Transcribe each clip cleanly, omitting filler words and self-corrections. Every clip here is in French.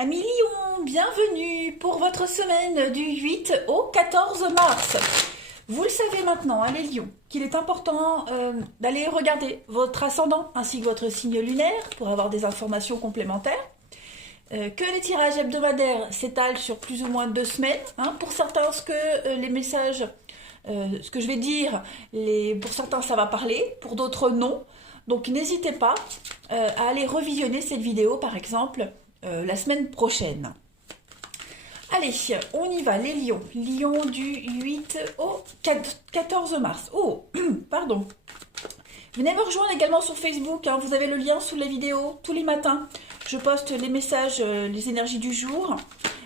Amis Lion, bienvenue pour votre semaine du 8 au 14 mars. Vous le savez maintenant, les lions, qu'il est important d'aller regarder votre ascendant ainsi que votre signe lunaire pour avoir des informations complémentaires. Que les tirages hebdomadaires s'étalent sur plus ou moins 2 semaines. Pour certains, les messages, ce que je vais dire, pour certains ça va parler, pour d'autres non. Donc n'hésitez pas à aller revisionner cette vidéo par exemple la semaine prochaine. Allez, on y va, les lions. Lions du 8 au 14 mars. Oh, pardon. Venez me rejoindre également sur Facebook, vous avez le lien sous la vidéo tous les matins. Je poste les messages, les énergies du jour,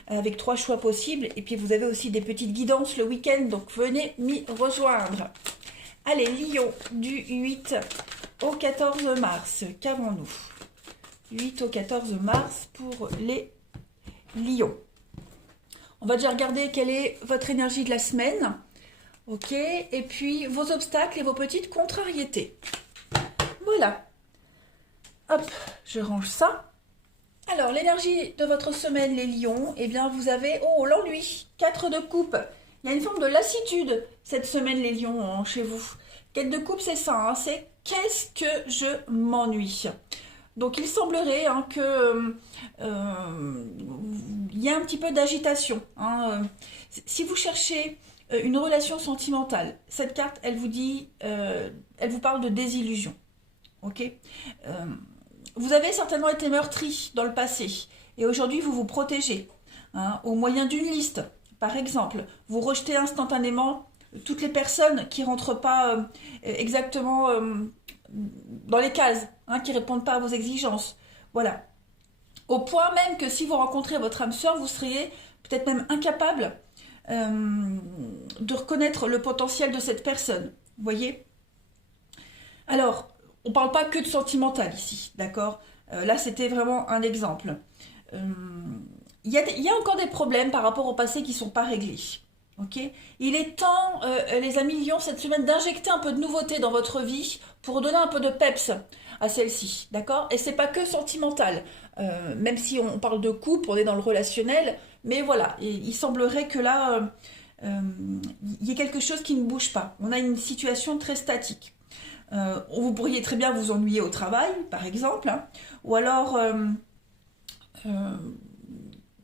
avec 3 choix possibles. Et puis vous avez aussi des petites guidances le week-end, donc venez m'y rejoindre. Allez, Lion du 8 au 14 mars, qu'avons-nous? 8 au 14 mars pour les lions. On va déjà regarder quelle est votre énergie de la semaine. Ok, et puis vos obstacles et vos petites contrariétés. Voilà. Hop, je range ça. Alors, l'énergie de votre semaine, les lions, eh bien, vous avez, oh, l'ennui, 4 de coupe. Il y a une forme de lassitude cette semaine, les lions, chez vous. 4 de coupe, c'est ça, c'est qu'est-ce que je m'ennuie. Donc, il semblerait que il y a un petit peu d'agitation. Si vous cherchez une relation sentimentale, cette carte, elle vous dit, elle vous parle de désillusion. Ok, vous avez certainement été meurtri dans le passé et aujourd'hui vous vous protégez au moyen d'une liste. Par exemple, vous rejetez instantanément toutes les personnes qui ne rentrent pas exactement dans les cases, qui ne répondent pas à vos exigences. Voilà. Au point même que si vous rencontrez votre âme sœur, vous seriez peut-être même incapable de reconnaître le potentiel de cette personne. Vous voyez? Alors, on ne parle pas que de sentimental ici, d'accord? Là, c'était vraiment un exemple. Il y a encore des problèmes par rapport au passé qui ne sont pas réglés. Ok, il est temps, les amis lions, cette semaine, d'injecter un peu de nouveauté dans votre vie pour donner un peu de peps à celle-ci, d'accord? Et c'est pas que sentimental, même si on parle de couple, on est dans le relationnel, mais voilà, il semblerait que là, il y ait quelque chose qui ne bouge pas. On a une situation très statique. Vous pourriez très bien vous ennuyer au travail, par exemple, ou alors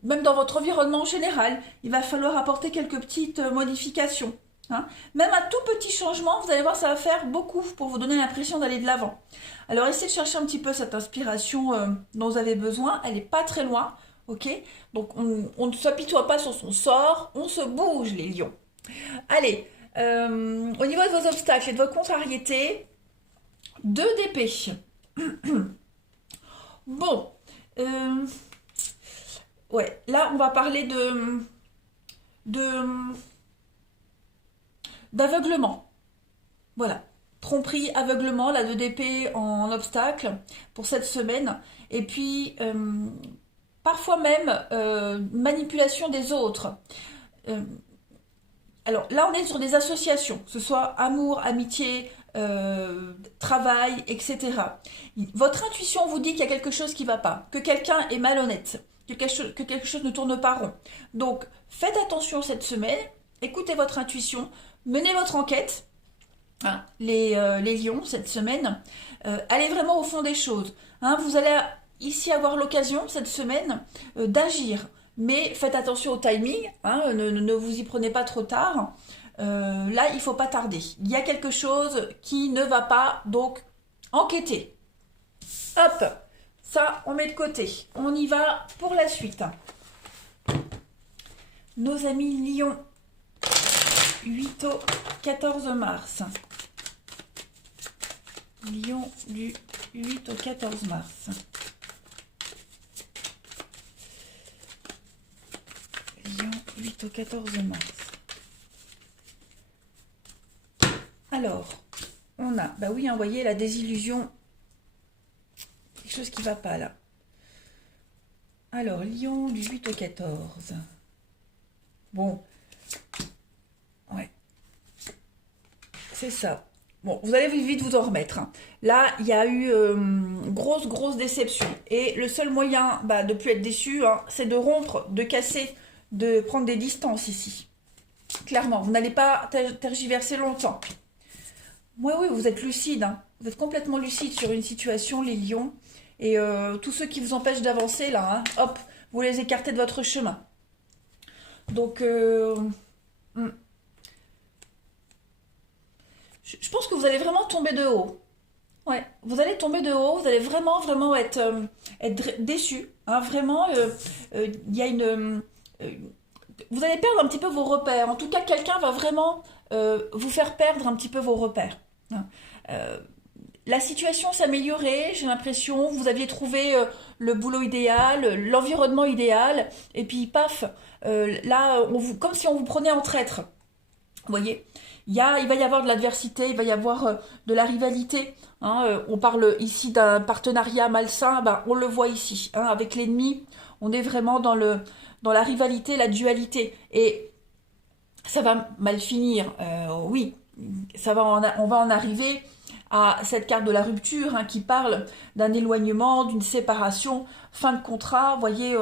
même dans votre environnement général, il va falloir apporter quelques petites modifications. Même un tout petit changement, vous allez voir, ça va faire beaucoup pour vous donner l'impression d'aller de l'avant. Alors essayez de chercher un petit peu cette inspiration dont vous avez besoin, elle n'est pas très loin, ok? Donc on ne s'apitoie pas sur son sort, on se bouge les lions. Allez, au niveau de vos obstacles et de vos contrariétés, 2 d'épée. Bon, ouais, là on va parler de d'aveuglement. Voilà, tromperie, aveuglement, la 2 d'épée en obstacle pour cette semaine. Et puis parfois même manipulation des autres. Alors là, on est sur des associations, que ce soit amour, amitié, travail, etc. Votre intuition vous dit qu'il y a quelque chose qui ne va pas, que quelqu'un est malhonnête, que quelque chose ne tourne pas rond. Donc, faites attention cette semaine, écoutez votre intuition, menez votre enquête, les lions, cette semaine. Allez vraiment au fond des choses. Vous allez ici avoir l'occasion, cette semaine, d'agir. Mais faites attention au timing, ne vous y prenez pas trop tard. Là, il ne faut pas tarder. Il y a quelque chose qui ne va pas, donc enquêtez. Hop, ça, on met de côté. On y va pour la suite. Nos amis Lions, 8 au 14 mars. Lion du 8 au 14 mars. Lion, 8 au 14 mars. Alors, on a, bah oui, vous voyez, la désillusion. Quelque chose qui ne va pas là. Alors, Lion du 8 au 14. Bon. Ouais. C'est ça. Bon, vous allez vite vous en remettre, hein. Là, il y a eu grosse déception. Et le seul moyen bah, de ne plus être déçu, hein, c'est de rompre, de casser, de prendre des distances ici. Clairement, vous n'allez pas tergiverser longtemps. Oui, oui, vous êtes lucide, hein. Vous êtes complètement lucide sur une situation, les lions. Et tous ceux qui vous empêchent d'avancer, là, hein, hop, vous les écartez de votre chemin. Donc, hmm, je pense que vous allez vraiment tomber de haut. Ouais, vous allez tomber de haut, vous allez vraiment être déçu, hein, vraiment, il y a euh, vous allez perdre un petit peu vos repères. En tout cas, quelqu'un va vraiment vous faire perdre un petit peu vos repères, hein. Euh, la situation s'améliorait, j'ai l'impression, vous aviez trouvé le boulot idéal, l'environnement idéal, et puis paf, là, comme si on vous prenait en traître. Vous voyez, il va y avoir de l'adversité, il va y avoir de la rivalité, hein. On parle ici d'un partenariat malsain, ben, on le voit ici, hein, avec l'ennemi, on est vraiment dans la rivalité, la dualité. Et ça va mal finir, oui, on va en arriver à cette carte de la rupture, hein, qui parle d'un éloignement, d'une séparation, fin de contrat. Vous voyez,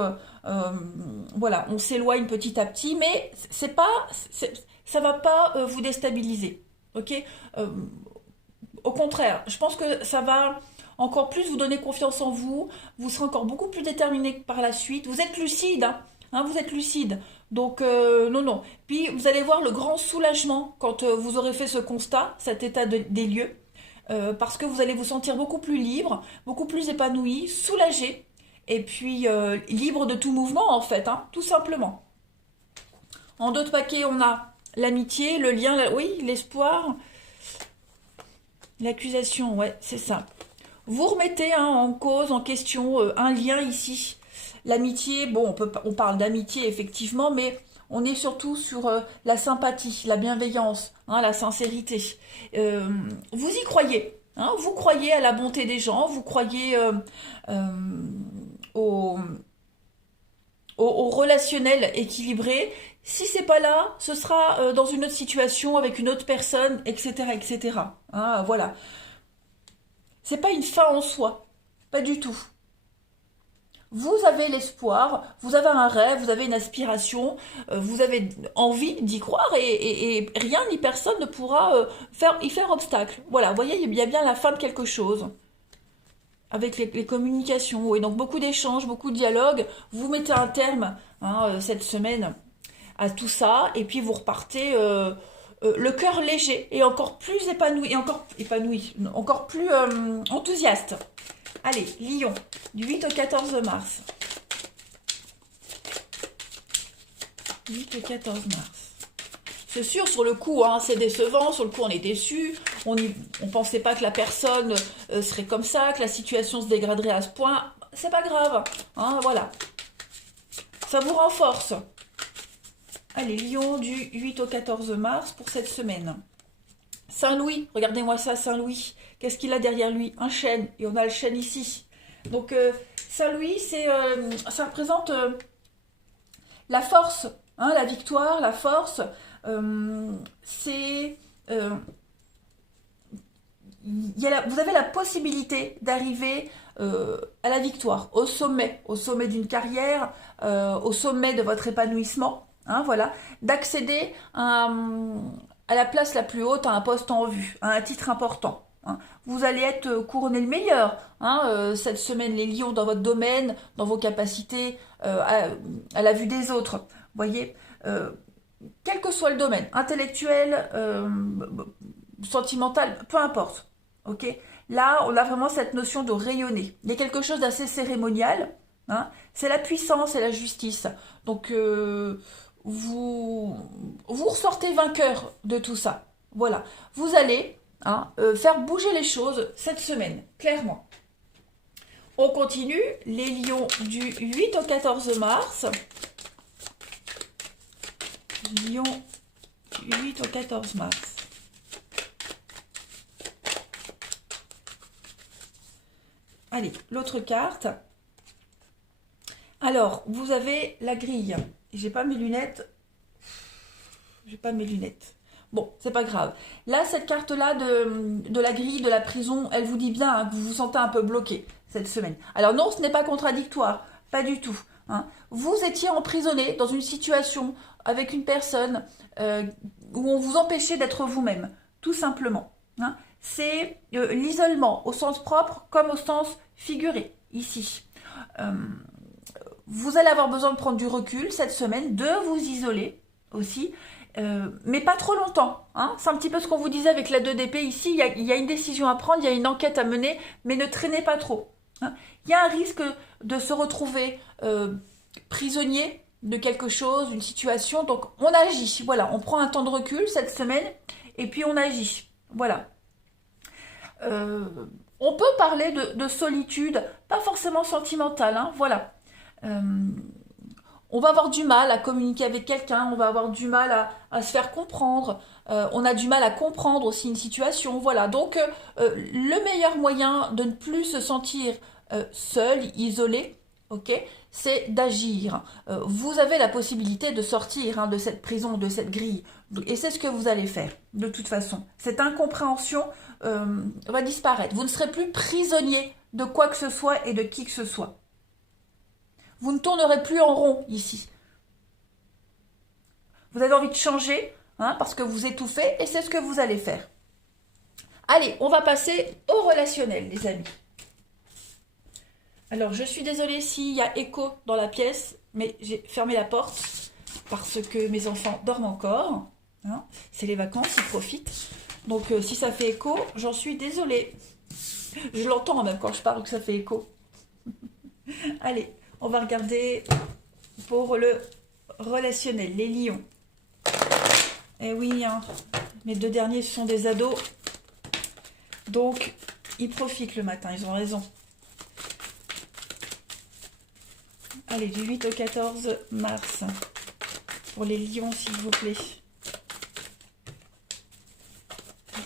voilà, on s'éloigne petit à petit, mais ça va pas vous déstabiliser, ok. Euh, Au contraire, je pense que ça va encore plus vous donner confiance en vous. Vous serez encore beaucoup plus déterminé par la suite. Vous êtes lucide, hein, hein, vous êtes lucide. Donc, non, non. Puis, vous allez voir le grand soulagement quand vous aurez fait ce constat, cet état des lieux. Parce que vous allez vous sentir beaucoup plus libre, beaucoup plus épanoui, soulagé. Et puis, libre de tout mouvement, en fait, hein, tout simplement. En deux de paquets, on a l'amitié, le lien, oui, l'espoir, l'accusation, ouais, c'est ça. Vous remettez, hein, en cause, en question, un lien ici. L'amitié, bon, on parle d'amitié effectivement, mais on est surtout sur la sympathie, la bienveillance, hein, la sincérité. Vous y croyez, hein, vous croyez à la bonté des gens, vous croyez euh, au, au relationnel équilibré. Si c'est pas là, ce sera dans une autre situation avec une autre personne, etc., etc. Hein, voilà. C'est pas une fin en soi, pas du tout. Vous avez l'espoir, vous avez un rêve, vous avez une aspiration, vous avez envie d'y croire et rien ni personne ne pourra y faire obstacle. Voilà, vous voyez, il y a bien la fin de quelque chose avec les communications. Et donc beaucoup d'échanges, beaucoup de dialogues. Vous mettez un terme, hein, cette semaine à tout ça et puis vous repartez le cœur léger et encore plus encore plus enthousiaste. Allez, Lion, du 8 au 14 mars. 8 au 14 mars. C'est sûr, sur le coup, hein, c'est décevant. Sur le coup, on est déçu. On pensait pas que la personne serait comme ça, que la situation se dégraderait à ce point. C'est pas grave, hein, voilà. Ça vous renforce. Allez, Lion, du 8 au 14 mars pour cette semaine. Saint-Louis, regardez-moi ça, Saint-Louis. Qu'est-ce qu'il a derrière lui? Un chêne. Et on a le chêne ici. Donc, Saint-Louis, ça représente la force, hein, la victoire, la force. C'est... vous avez la possibilité d'arriver à la victoire, au sommet d'une carrière, au sommet de votre épanouissement, hein, voilà, d'accéder à la place la plus haute, à un poste en vue, à un titre important, hein. Vous allez être couronné le meilleur, hein, cette semaine, les lions, dans votre domaine, dans vos capacités, à la vue des autres. Vous voyez, quel que soit le domaine, intellectuel, sentimental, peu importe. Ok. Là, on a vraiment cette notion de rayonner. Il y a quelque chose d'assez cérémonial, hein. C'est la puissance et la justice. Donc, vous ressortez vainqueur de tout ça. Voilà. Vous allez, hein, faire bouger les choses cette semaine, clairement. On continue. Les lions du 8 au 14 mars. Lion 8 au 14 mars. Allez, l'autre carte. Alors, vous avez la grille. J'ai pas mes lunettes. J'ai pas mes lunettes. Bon, c'est pas grave. Là, cette carte-là de la grille, de la prison, elle vous dit bien hein, que vous vous sentez un peu bloqué cette semaine. Alors non, ce n'est pas contradictoire, pas du tout. Hein. Vous étiez emprisonné dans une situation avec une personne où on vous empêchait d'être vous-même, tout simplement. Hein. C'est l'isolement au sens propre comme au sens figuré, ici. Vous allez avoir besoin de prendre du recul cette semaine, de vous isoler aussi, mais pas trop longtemps. Hein. C'est un petit peu ce qu'on vous disait avec la 2 d'épée ici, il y a une décision à prendre, il y a une enquête à mener, mais ne traînez pas trop. Hein. Il y a un risque de se retrouver prisonnier de quelque chose, d'une situation, donc on agit. Voilà, on prend un temps de recul cette semaine, et puis on agit. Voilà. On peut parler de solitude, pas forcément sentimentale, hein, voilà. On va avoir du mal à communiquer avec quelqu'un, on va avoir du mal à se faire comprendre, on a du mal à comprendre aussi une situation, voilà. Donc, le meilleur moyen de ne plus se sentir seul, isolé, ok, c'est d'agir. Vous avez la possibilité de sortir hein, de cette prison, de cette grille, et c'est ce que vous allez faire, de toute façon. Cette incompréhension va disparaître. Vous ne serez plus prisonnier de quoi que ce soit et de qui que ce soit. Vous ne tournerez plus en rond ici. Vous avez envie de changer hein, parce que vous étouffez et c'est ce que vous allez faire. Allez, on va passer au relationnel, les amis. Alors, je suis désolée s'il y a écho dans la pièce, mais j'ai fermé la porte parce que mes enfants dorment encore. Hein. C'est les vacances, ils profitent. Donc, si ça fait écho, j'en suis désolée. Je l'entends même quand je parle que ça fait écho. Allez, on va regarder pour le relationnel, les lions. Eh oui, hein, mes 2 derniers ce sont des ados. Donc, ils profitent le matin, ils ont raison. Allez, du 8 au 14 mars. Pour les lions, s'il vous plaît.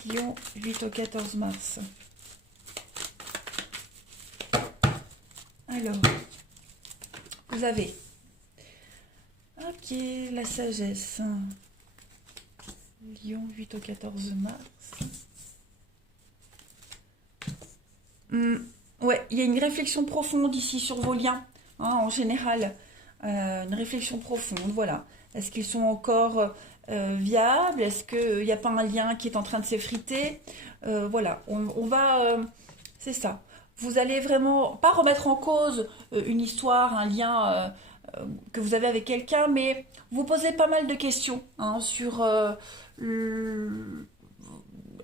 Lion, 8 au 14 mars. Alors, vous avez... Ok, la sagesse. Lion, 8 au 14 mars. Ouais, il y a une réflexion profonde ici sur vos liens, hein, en général. Une réflexion profonde, voilà. Est-ce qu'ils sont encore viables? Est-ce qu'il n'y a pas un lien qui est en train de s'effriter? Voilà, on va... c'est ça. Vous allez vraiment, pas remettre en cause une histoire, un lien que vous avez avec quelqu'un, mais vous posez pas mal de questions hein, sur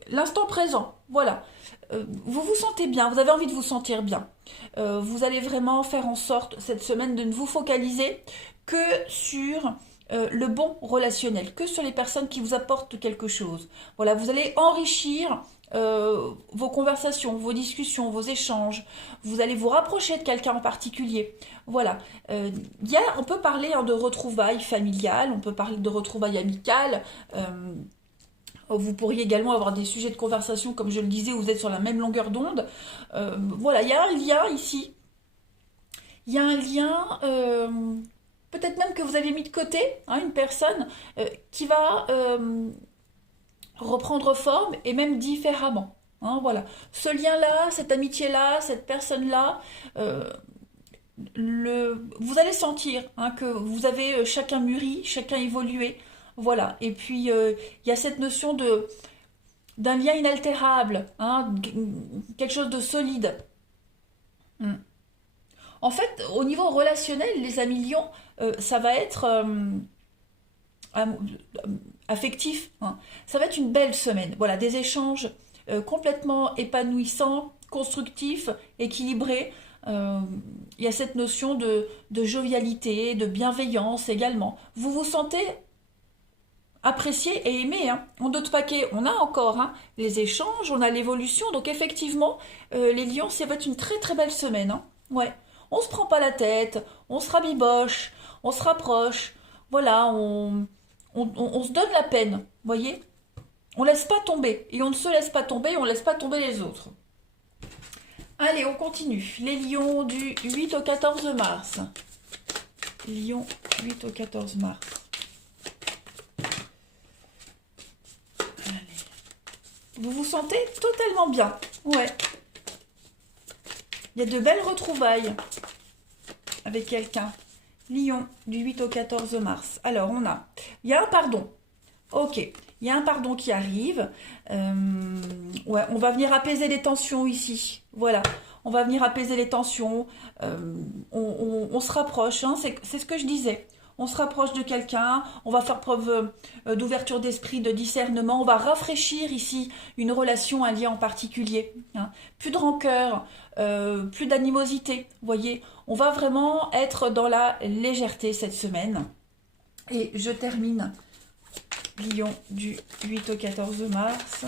l'instant présent. Voilà. Vous vous sentez bien, vous avez envie de vous sentir bien. Vous allez vraiment faire en sorte cette semaine de ne vous focaliser que sur le bon relationnel, que sur les personnes qui vous apportent quelque chose. Voilà, vous allez enrichir vos conversations, vos discussions, vos échanges. Vous allez vous rapprocher de quelqu'un en particulier. Voilà. On peut parler hein, de retrouvailles familiales, on peut parler de retrouvailles amicales. Vous pourriez également avoir des sujets de conversation, comme je le disais, où vous êtes sur la même longueur d'onde. Voilà, il y a un lien ici. Il y a un lien, peut-être même que vous avez mis de côté, hein, une personne qui va reprendre forme et même différemment. Hein, voilà. Ce lien-là, cette amitié-là, cette personne-là, vous allez sentir hein, que vous avez chacun mûri, chacun évolué. Voilà. Et puis, il y a cette notion d'un lien inaltérable, hein, quelque chose de solide. En fait, au niveau relationnel, les amis lions, ça va être affectif. Hein. Ça va être une belle semaine. Voilà, des échanges complètement épanouissants, constructifs, équilibrés. Il y a cette notion de jovialité, de bienveillance également. Vous vous sentez apprécié et aimé. Hein. En d'autres paquets, on a encore hein, les échanges, on a l'évolution. Donc effectivement, les lions, ça va être une très très belle semaine. Hein. Ouais. On se prend pas la tête, on se rabiboche, on se rapproche. Voilà, on se donne la peine, voyez. On laisse pas tomber. Et on ne se laisse pas tomber, on laisse pas tomber les autres. Allez, on continue. Les lions du 8 au 14 mars. Lion, 8 au 14 mars. Vous vous sentez totalement bien. Ouais. Il y a de belles retrouvailles avec quelqu'un. Lion, du 8 au 14 mars. Alors, il y a un pardon. Ok, il y a un pardon qui arrive. Ouais, on va venir apaiser les tensions ici. Voilà, on va venir apaiser les tensions. On se rapproche, hein, c'est ce que je disais. On se rapproche de quelqu'un, on va faire preuve d'ouverture d'esprit, de discernement, on va rafraîchir ici une relation, un lien en particulier. Hein. Plus de rancœur, plus d'animosité, vous voyez. On va vraiment être dans la légèreté cette semaine. Et je termine, Lion, du 8 au 14 mars.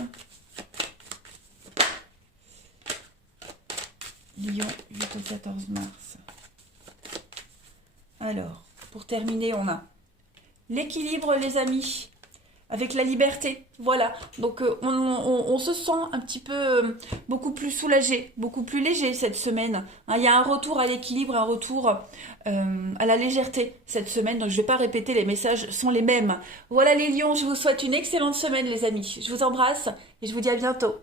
Lion, 8 au 14 mars. Alors, pour terminer, on a l'équilibre, les amis, avec la liberté. Voilà, donc on se sent un petit peu beaucoup plus soulagé, beaucoup plus léger cette semaine. Hein, il y a un retour à l'équilibre, un retour à la légèreté cette semaine. Donc je ne vais pas répéter, les messages sont les mêmes. Voilà les lions, je vous souhaite une excellente semaine les amis. Je vous embrasse et je vous dis à bientôt.